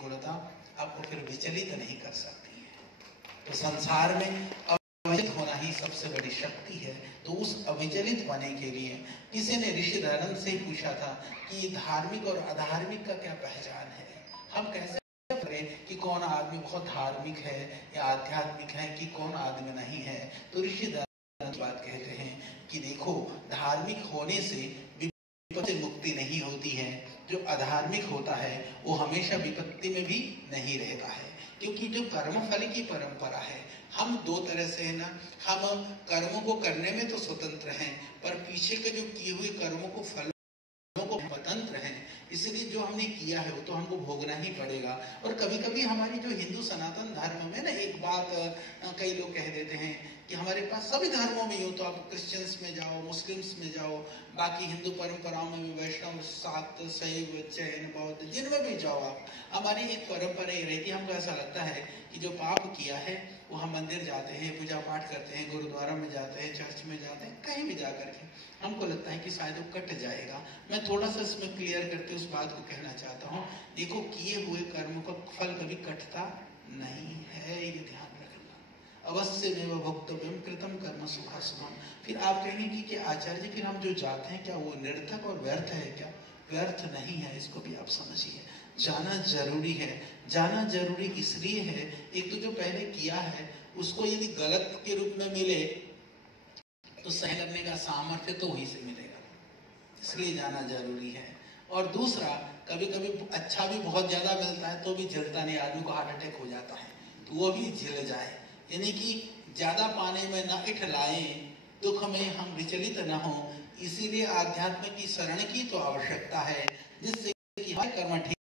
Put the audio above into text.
प्रतिकूलता आपको फिर विचलित नहीं कर सकती है। तो संसार में अविचलित होना ही सबसे बड़ी शक्ति है। तो उस अविचलित होने के लिए किसी ने ऋषि दयानंद से पूछा था कि धार्मिक और अधार्मिक का क्या पहचान है, हम कैसे करें कि कौन आदमी बहुत धार्मिक है या आध्यात्मिक है, कि कौन आदमी नहीं है। तो ऋषि दयानंद बात कहते हैं कि देखो, धार्मिक होने से विपत्ति से मुक्ति नहीं होती है, जो अधार्मिक होता है वो हमेशा विपत्ति में भी नहीं रहता है। क्योंकि जो कर्मफल की परंपरा है, हम दो तरह से है ना, हम कर्मों को करने में तो स्वतंत्र हैं, पर पीछे के जो किए हुए कर्मों को फल को स्वतंत्र हैं। इसलिए जो हमने किया है वो तो हमको भोगना ही पड़ेगा। और कभी कभी हमारी जो हिंदू सनातन धर्म में ना एक बात कई लोग कह देते हैं कि हमारे पास सभी धर्मों में हो, तो आप क्रिश्चियंस में जाओ, मुस्लिम्स में जाओ, बाकी हिंदू परंपराओं में भी, वैष्णव, शाक्त, शैव, जैन, बौद्ध, जिनमें भी जाओ आप, हमारी एक परंपरा ये रहती है। हमको ऐसा लगता है कि जो पाप किया है वो हम मंदिर जाते हैं, पूजा पाठ करते हैं, गुरुद्वारा में जाते हैं, चर्च में जाते हैं, कहीं भी जा करके हमको लगता है कि शायद वो कट जाएगा। मैं थोड़ा सा इसमें क्लियर करके उस बात को कहना चाहता हूँ, देखो किए हुए कर्म का फल कभी कटता नहीं है, ये ध्यान रखना। अवश्य में भोक्तव्यम कृतम कर्म सुखासुभम। फिर आप कहेंगे कि आचार्य जी फिर हम जो जाते हैं क्या वो निरर्थक और व्यर्थ है क्या? व्यर्थ नहीं है, इसको भी आप समझिए। जाना जरूरी है। जाना जरूरी इसलिए है, एक तो जो पहले किया है उसको यदि गलत के रूप में मिले तो सह करने का सामर्थ्य तो वहीं से मिलेगा, इसलिए जाना जरूरी है। और दूसरा, कभी कभी अच्छा भी बहुत ज्यादा मिलता है तो भी झेलता नहीं, आदमी को हार्ट अटैक हो जाता है, तो वो भी झेल जाए। यानी कि ज्यादा पाने में न इठलाए, दुख में हम विचलित न हो। इसीलिए आध्यात्म की शरण की तो आवश्यकता है, जिससे कि हमारे कर्म ठीक